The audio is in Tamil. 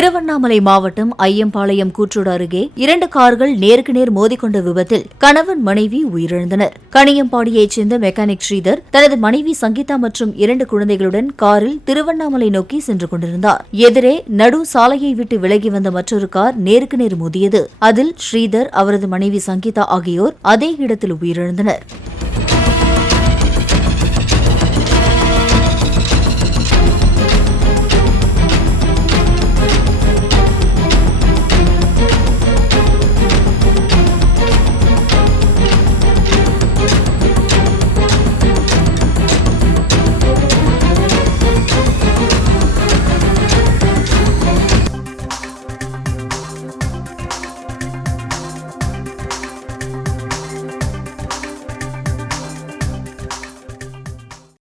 திருவண்ணாமலை மாவட்டம் ஐயம்பாளையம் கூற்றோடு அருகே 2 கார்கள் நேருக்கு நேர் மோதிக்கொண்ட விபத்தில் கணவன் மனைவி உயிரிழந்தனர். கணியம்பாடியைச் சேர்ந்த மெக்கானிக் ஸ்ரீதர் தனது மனைவி சங்கீதா மற்றும் 2 குழந்தைகளுடன் காரில் திருவண்ணாமலை நோக்கி சென்று கொண்டிருந்தார். எதிரே நடு சாலையை விட்டு விலகி வந்த மற்றொரு கார் நேருக்கு நேர் மோதியது. அதில் ஸ்ரீதர், அவரது மனைவி சங்கீதா ஆகியோர் அதே இடத்தில் உயிரிழந்தனர்.